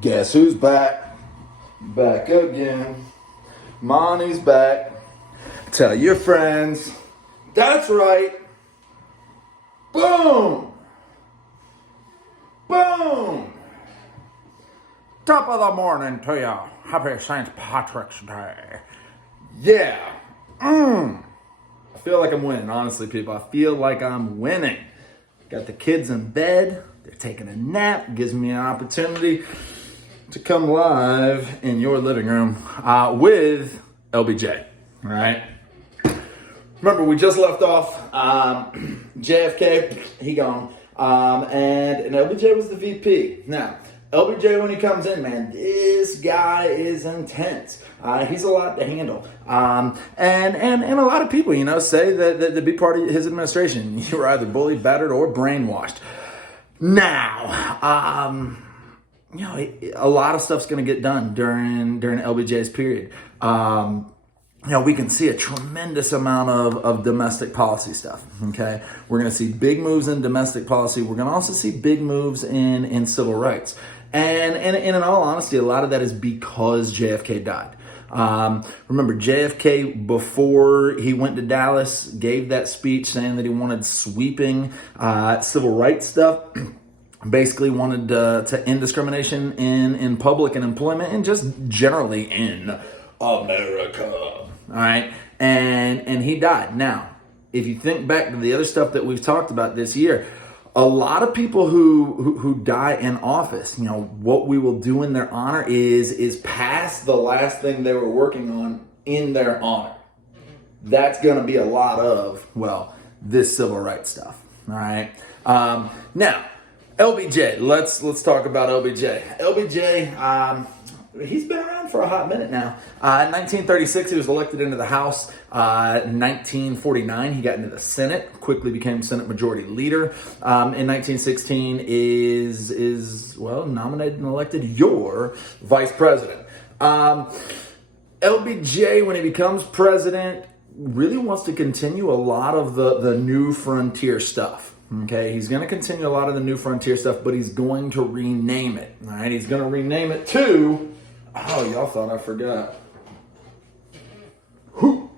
Guess who's back? Back again. Monty's back. Tell your friends. That's right. Boom. Boom. Top of the morning to you. Happy St. Patrick's Day. Yeah. I feel like I'm winning, honestly, people. I feel like I'm winning. Got the kids in bed. They're taking a nap. Gives me an opportunity to come live in your living room with LBJ. All right. Remember, we just left off JFK. He gone. And LBJ was the VP. Now, LBJ, when he comes in, man, this guy is intense. He's a lot to handle. And a lot of people, say that to be part of his administration, you were either bullied, battered, or brainwashed. Now, a lot of stuff's going to get done during LBJ's period. We can see a tremendous amount of domestic policy stuff, okay? We're going to see big moves in domestic policy. We're going to also see big moves in civil rights. And in all honesty, a lot of that is because JFK died. Remember, JFK, before he went to Dallas, gave that speech saying that he wanted sweeping civil rights stuff. Basically wanted to end discrimination in public and employment and just generally in America. All right. And he died. Now, if you think back to the other stuff that we've talked about this year, a lot of people who die in office, what we will do in their honor is pass the last thing they were working on in their honor. That's going to be a lot of, this civil rights stuff. All right. Now, LBJ, let's talk about LBJ. LBJ, he's been around for a hot minute now. In 1936, he was elected into the House. 1949, he got into the Senate, quickly became Senate Majority Leader. In 1916, is nominated and elected your Vice President. LBJ, when he becomes president, really wants to continue a lot of the New Frontier stuff. Okay, he's going to continue a lot of the New Frontier stuff, but he's going to rename it. All right, he's going to rename it to... Oh, y'all thought I forgot. Whew.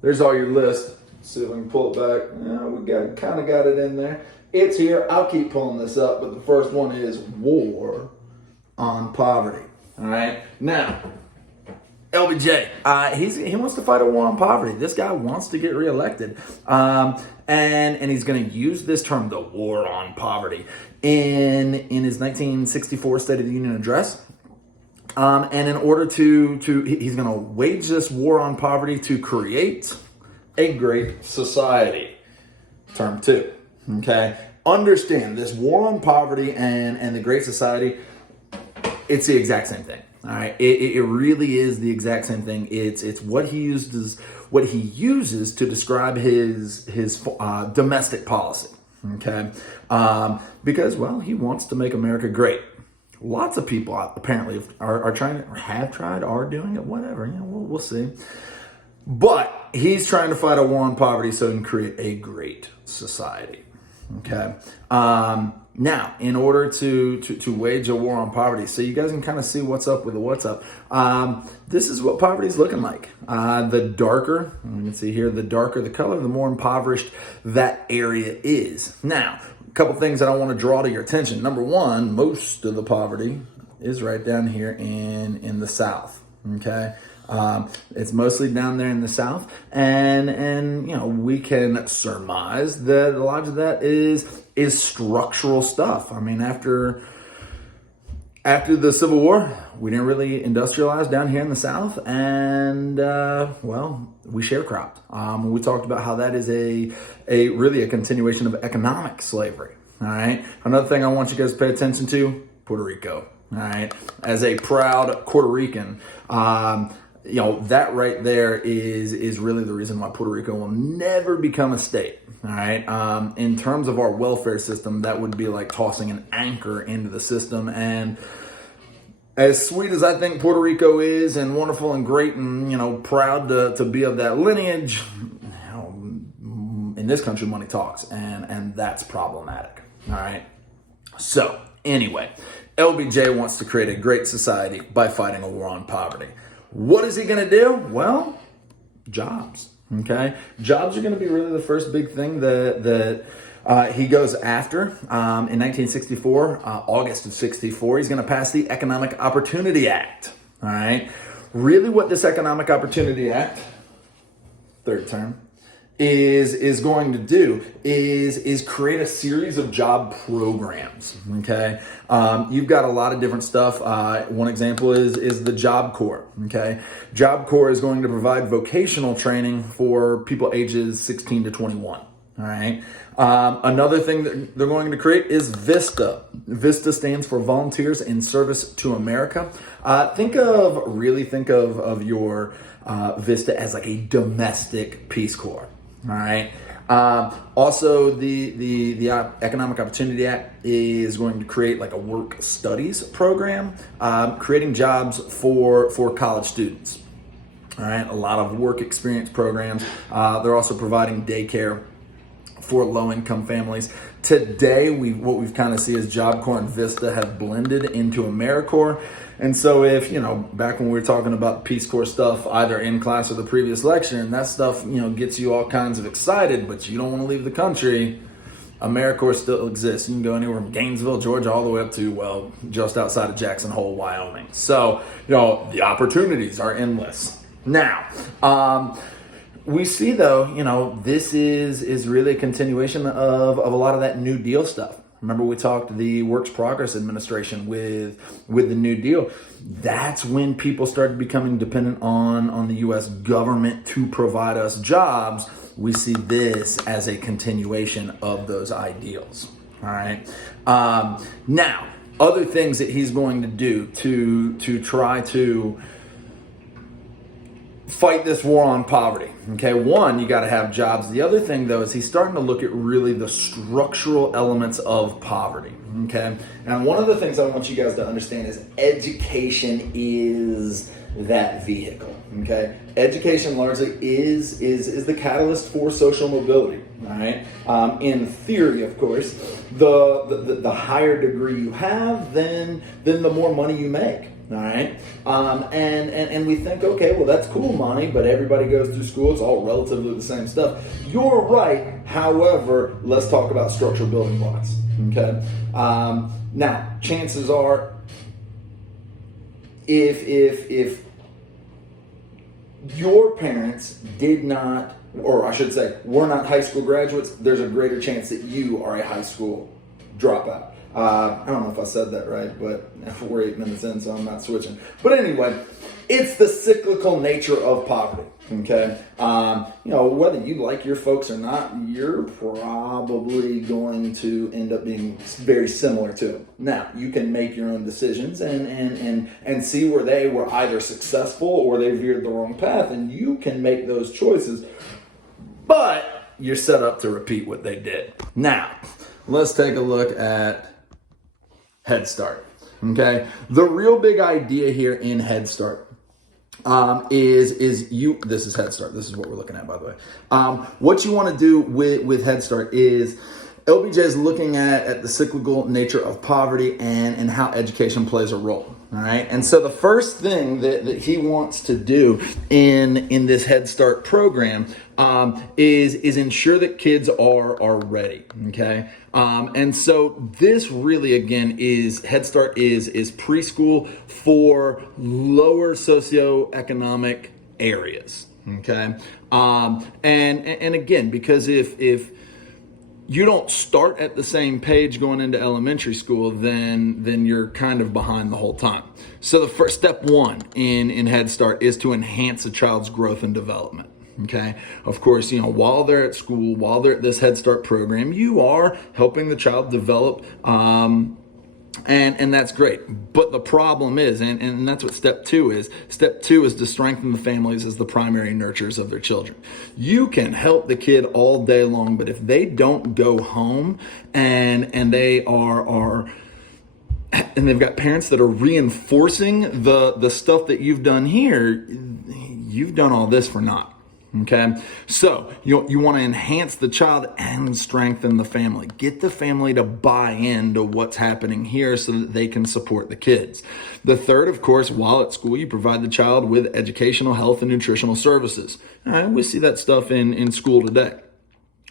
There's all your list. Let's see if I can pull it back. Yeah, we kind of got it in there. It's here. I'll keep pulling this up, but the first one is War on Poverty. All right. Now, LBJ, he wants to fight a war on poverty. This guy wants to get reelected, and he's going to use this term, the war on poverty, in his 1964 State of the Union address. And in order he's going to wage this war on poverty to create a great society. Term 2. Okay. Understand this war on poverty and the great society. It's the exact same thing. All right. It really is the exact same thing. It's what he uses to describe his domestic policy. Okay. Because he wants to make America great. Lots of people apparently are trying to, or have tried, are doing it, whatever. We'll see. But he's trying to fight a war on poverty so he can create a great society. Okay. Now, in order to wage a war on poverty, so you guys can kind of see what's up with the what's up. This is what poverty is looking like. The darker, you can see here, the darker the color, the more impoverished that area is. Now, a couple things that I want to draw to your attention. Number one, most of the poverty is right down here in the South. Okay. It's mostly down there in the South, and we can surmise that a lot of that is structural stuff. I mean, after the Civil War, we didn't really industrialize down here in the South, and we sharecropped. We talked about how that is really a continuation of economic slavery. All right. Another thing I want you guys to pay attention to: Puerto Rico. All right. As a proud Puerto Rican, that right there is really the reason why Puerto Rico will never become a state. All right. In terms of our welfare system, that would be like tossing an anchor into the system. And as sweet as I think Puerto Rico is, and wonderful and great, and proud to be of that lineage, in this country, money talks, and that's problematic. All right. So anyway, LBJ wants to create a great society by fighting a war on poverty. What is he going to do? Well, jobs. Okay, jobs are going to be really the first big thing that he goes after. In 1964, August of 64, he's going to pass the Economic Opportunity Act. All right, really, what this Economic Opportunity Act, third term, is going to do is create a series of job programs. Okay, you've got a lot of different stuff. One example is the Job Corps. Okay, Job Corps is going to provide vocational training for people ages 16 to 21. All right. Another thing that they're going to create is VISTA. VISTA stands for Volunteers in Service to America. Think of your VISTA as like a domestic Peace Corps. All right. Also, the Economic Opportunity Act is going to create like a work studies program, creating jobs for college students. All right. A lot of work experience programs. They're also providing daycare for low-income families. Today, what we've kind of see is Job Corps and VISTA have blended into AmeriCorps. And so if, back when we were talking about Peace Corps stuff, either in class or the previous lecture, and that stuff, gets you all kinds of excited, but you don't want to leave the country, AmeriCorps still exists. You can go anywhere from Gainesville, Georgia, all the way up to, just outside of Jackson Hole, Wyoming. So, the opportunities are endless. Now, we see, though, this is really a continuation of a lot of that New Deal stuff. Remember, we talked the Works Progress Administration with the New Deal. That's when people started becoming dependent on the U.S. government to provide us jobs. We see this as a continuation of those ideals. All right. Now, other things that he's going to do to try to fight this war on poverty. Okay, one, you got to have jobs. The other thing, though, is he's starting to look at really the structural elements of poverty. Okay, and one of the things I want you guys to understand is education is that vehicle. Okay, education largely is the catalyst for social mobility. All right, in theory, of course, the higher degree you have, then the more money you make. All right, and we think, okay, well, that's cool, money, but everybody goes through school. It's all relatively the same stuff. You're right. However, let's talk about structural building blocks. Okay. Now, chances are, if your parents did not, or I should say, were not high school graduates, there's a greater chance that you are a high school dropout. I don't know if I said that right, but we're 8 minutes in, so I'm not switching. But anyway, it's the cyclical nature of poverty, okay? Whether you like your folks or not, you're probably going to end up being very similar to them. Now, you can make your own decisions and see where they were either successful or they veered the wrong path, and you can make those choices, but you're set up to repeat what they did. Now, let's take a look at Headstart. Okay, the real big idea here in Headstart is you. This is Headstart. This is what we're looking at, by the way. What you want to do with Headstart is LBJ is looking at the cyclical nature of poverty and how education plays a role. All right, and so the first thing that he wants to do in this Head Start program is ensure that kids are ready. Okay, and so this really again is Head Start is preschool for lower socioeconomic areas. Okay, and again, because if you don't start at the same page going into elementary school, then you're kind of behind the whole time. So the first step one in Head Start is to enhance a child's growth and development. Okay. Of course, while they're at school, while they're at this Head Start program, you are helping the child develop, and that's great. But the problem is, and that's what step two is. Step two is to strengthen the families as the primary nurturers of their children. You can help the kid all day long, but if they don't go home and they are and they've got parents that are reinforcing the stuff that you've done here, you've done all this for naught. Okay, so you want to enhance the child and strengthen the family. Get the family to buy into what's happening here so that they can support the kids. The third, of course, while at school, you provide the child with educational, health, and nutritional services. All right, we see that stuff in school today.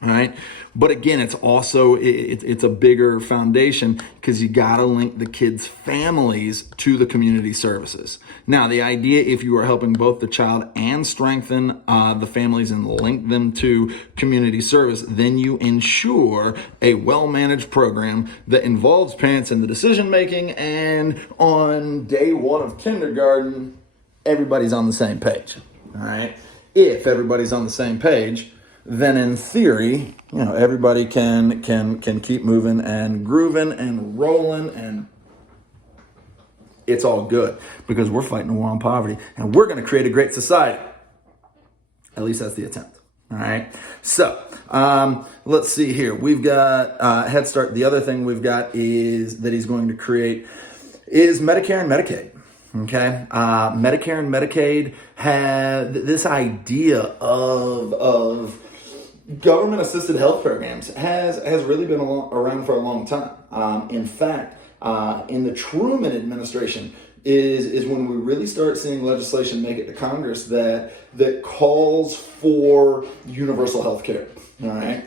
All right. But again, it's also, it's a bigger foundation because you got to link the kids' families to the community services. Now, the idea, if you are helping both the child and strengthen the families and link them to community service, then you ensure a well-managed program that involves parents in the decision-making, and on day one of kindergarten, everybody's on the same page. All right. If everybody's on the same page, then in theory, everybody can keep moving and grooving and rolling, and it's all good because we're fighting a war on poverty and we're going to create a great society. At least that's the attempt. All right. So let's see here. We've got Headstart. The other thing we've got is that he's going to create is Medicare and Medicaid. Okay. Medicare and Medicaid have this idea of government-assisted health programs has really been around for a long time. In fact, in the Truman administration is when we really start seeing legislation make it to Congress that calls for universal health care. All right.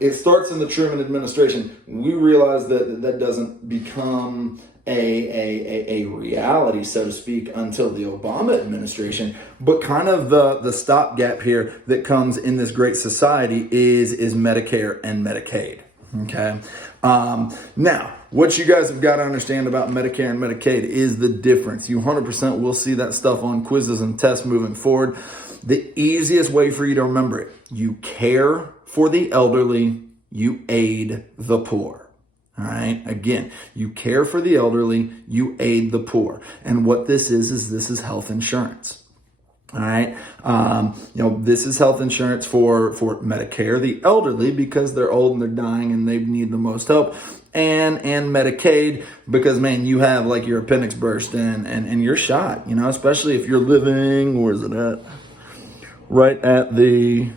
It starts in the Truman administration. We realize that doesn't become a reality, so to speak, until the Obama administration. But kind of the stopgap here that comes in this great society is Medicare and Medicaid. Okay. Now, what you guys have got to understand about Medicare and Medicaid is the difference. You 100% will see that stuff on quizzes and tests moving forward. The easiest way for you to remember it: you care for the elderly, you aid the poor. All right. Again, you care for the elderly, you aid the poor. And what this is health insurance. All right. This is health insurance for Medicare, the elderly, because they're old and they're dying and they need the most help. And Medicaid, because, man, you have like your appendix burst and you're shot, especially if you're living, where is it at? Right at the,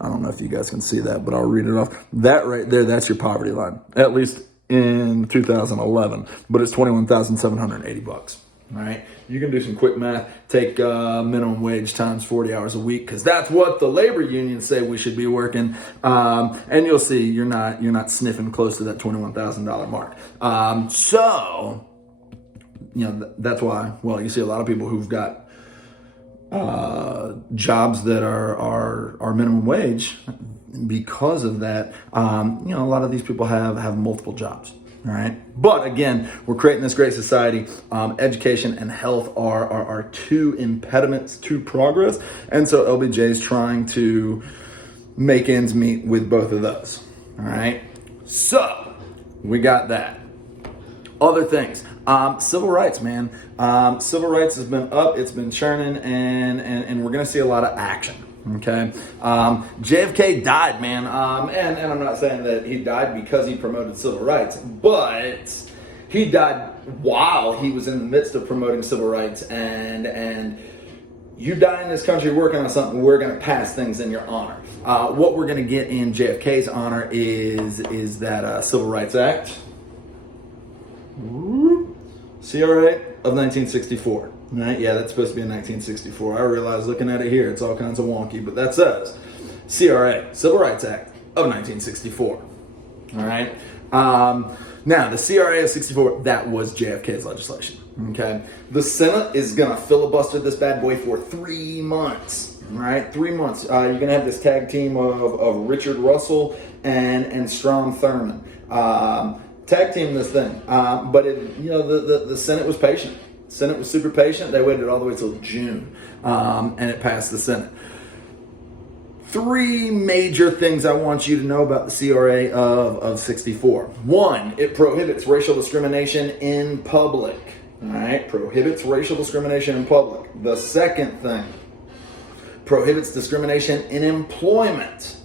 I don't know if you guys can see that, but I'll read it off. That right there, that's your poverty line, at least in 2011, but it's $21,780. All right. You can do some quick math, take minimum wage times 40 hours a week, because that's what the labor unions say we should be working. And you'll see you're not sniffing close to that $21,000 mark. So, that's why, well, you see a lot of people who've got jobs that are minimum wage. Because of that, a lot of these people have multiple jobs. All right. But again, we're creating this great society. Education and health are two impediments to progress. And so LBJ is trying to make ends meet with both of those. All right. So we got that. Other things. Civil rights, man. Civil rights has been up, it's been churning, and we're going to see a lot of action. Okay. JFK died, man. And I'm not saying that he died because he promoted civil rights, but he died while he was in the midst of promoting civil rights. And you die in this country working on something, we're going to pass things in your honor. What we're going to get in JFK's honor is that Civil Rights Act. CRA of 1964. Right? Yeah, that's supposed to be in 1964. I realize looking at it here, it's all kinds of wonky, but that says CRA, Civil Rights Act of 1964. All right. Now, the CRA of 64, that was JFK's legislation. Okay. The Senate is going to filibuster this bad boy for 3 months. All right. 3 months. You're going to have this tag team of Richard Russell and Strom Thurmond. Tag team this thing. But the Senate was patient. Senate was super patient. They waited all the way till June, and it passed the Senate. 3 major things I want you to know about the CRA of 64. 1, it prohibits racial discrimination in public. All right, prohibits racial discrimination in public. The second thing, prohibits discrimination in employment.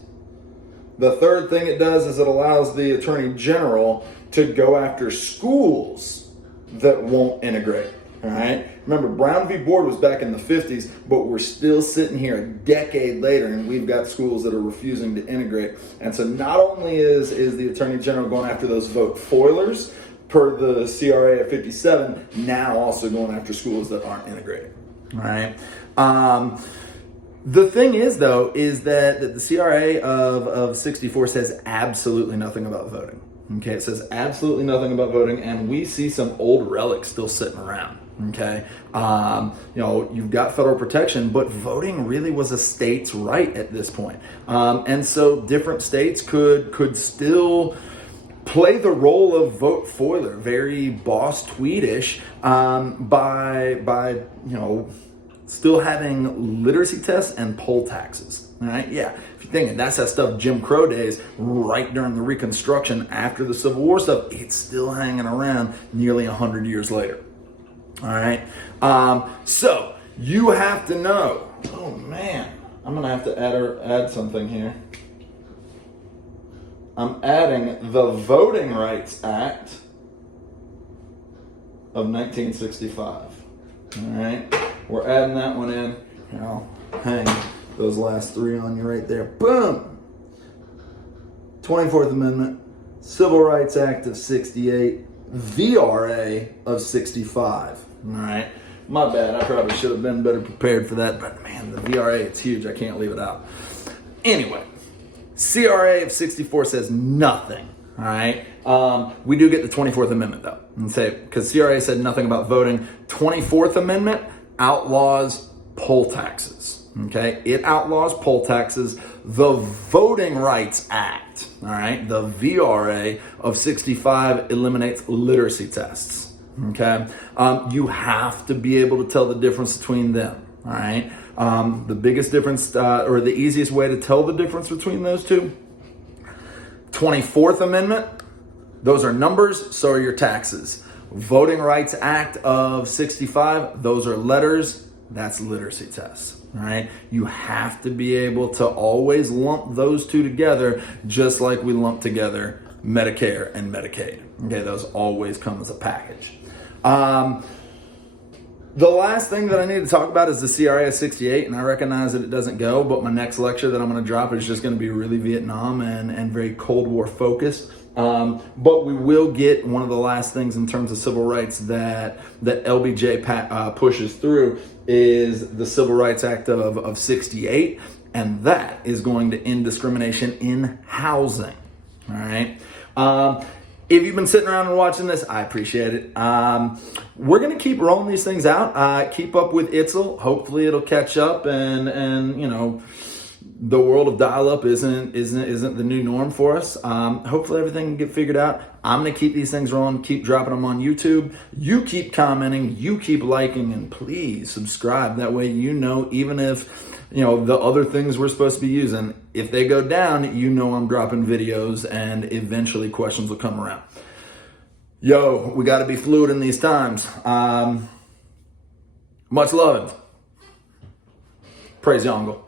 The third thing it does is it allows the Attorney General to go after schools that won't integrate. All right. Remember, Brown v. Board was back in the 50s, but we're still sitting here a decade later, and we've got schools that are refusing to integrate. And so not only is the Attorney General going after those vote foilers per the CRA of 57, now also going after schools that aren't integrated. All right. The thing is, though, is that the CRA of 64 says absolutely nothing about voting. Okay, it says absolutely nothing about voting, and we see some old relics still sitting around. Okay, you've got federal protection, but voting really was a state's right at this point, and so different states could still play the role of vote foiler, very boss tweedish, by still having literacy tests and poll taxes. All right, yeah. If you're thinking that's that stuff Jim Crow days, right during the Reconstruction after the Civil War stuff, it's still hanging around nearly 100 years later. All right, so you have to know. Oh man, I'm gonna have to add something here. I'm adding the Voting Rights Act of 1965. All right. We're adding that one in. I'll hang those last three on you right there. Boom! 24th Amendment, Civil Rights Act of 68, VRA of 65. All right. My bad. I probably should have been better prepared for that, but man, the VRA, it's huge. I can't leave it out. Anyway, CRA of 64 says nothing. All right. We do get the 24th Amendment, though. And say, because CRA said nothing about voting. 24th Amendment outlaws poll taxes. Okay, it outlaws poll taxes. The Voting Rights Act, all right, the VRA of 65 eliminates literacy tests. Okay, you have to be able to tell the difference between them. All right, the biggest difference or the easiest way to tell the difference between those two. 24th Amendment, those are numbers, so are your taxes. Voting Rights Act of 65, those are letters, that's literacy tests. All right, you have to be able to always lump those two together, just like we lump together Medicare and Medicaid. Okay, those always come as a package. The last thing that I need to talk about is the CRA 68, and I recognize that it doesn't go, but my next lecture that I'm going to drop is just going to be really Vietnam and very Cold War focused. But we will get one of the last things in terms of civil rights that LBJ pushes through is the Civil Rights Act of 68, and that is going to end discrimination in housing. All right. If you've been sitting around and watching this, I appreciate it. We're going to keep rolling these things out. Keep up with ITSL. Hopefully it'll catch up and the world of dial-up isn't the new norm for us. Hopefully everything can get figured out. I'm going to keep these things rolling, keep dropping them on YouTube. You keep commenting, you keep liking, and please subscribe. That way even if the other things we're supposed to be using, if they go down, I'm dropping videos and eventually questions will come around. Yo, we got to be fluid in these times. Much love. Praise Yongle.